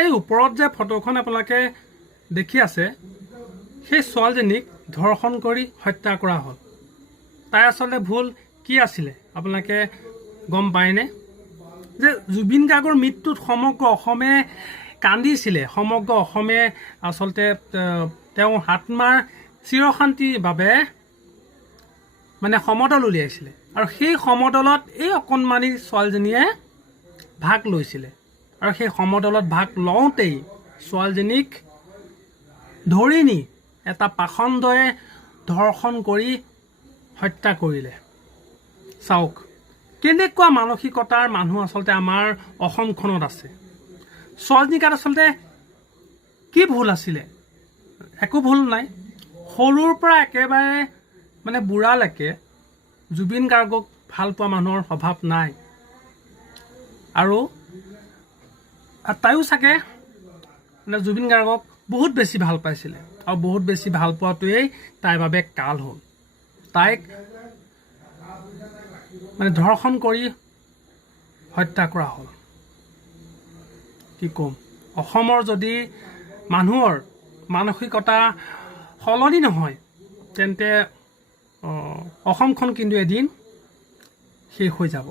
এই ওপৰত যে ফটোখন আপোনালোকে দেখি আছে সেই ছোৱালীজনীক ধৰ্ষণ কৰি হত্যা কৰা হ'ল। তাই আচলতে ভুল কি আছিলে আপোনালোকে গম পায়নে? যে জুবিন গাৰ্গৰ মৃত্যুত সমগ্ৰ অসমে কান্দিছিলে, সমগ্ৰ অসমে আচলতে তেওঁৰ আত্মাৰ চিৰশান্তিৰ বাবে মানে সমদল উলিয়াইছিলে আৰু সেই সমদলত এই অকণমানি ছোৱালীজনীয়ে ভাগ লৈছিলে আৰু সেই সমদলত ভাগ লওঁতেই ছোৱালীজনীক ধৰি নি এটা পাখণ্ডয়ে ধৰ্ষণ কৰি হত্যা কৰিলে। চাওক কেনেকুৱা মানসিকতাৰ মানুহ আচলতে আমাৰ অসমখনত আছে। ছোৱালীজনীৰ গাত আচলতে কি ভুল আছিলে? একো ভুল নাই। সৰুৰ পৰা একেবাৰে মানে বুঢ়ালৈকে জুবিন গাৰ্গক ভাল পোৱা মানুহৰ স্বভাৱ নাই আৰু তাইও চাগে মানে জুবিন গাৰ্গক বহুত বেছি ভাল পাইছিলে আৰু বহুত বেছি ভাল পোৱাটোৱেই তাইৰ বাবে কাল হ'ল। তাইক মানে ধৰ্ষণ কৰি হত্যা কৰা হ'ল। কি ক'ম, অসমৰ যদি মানুহৰ মানসিকতা সলনি নহয় তেন্তে অসমখন কিন্তু এদিন শেষ হৈ যাব।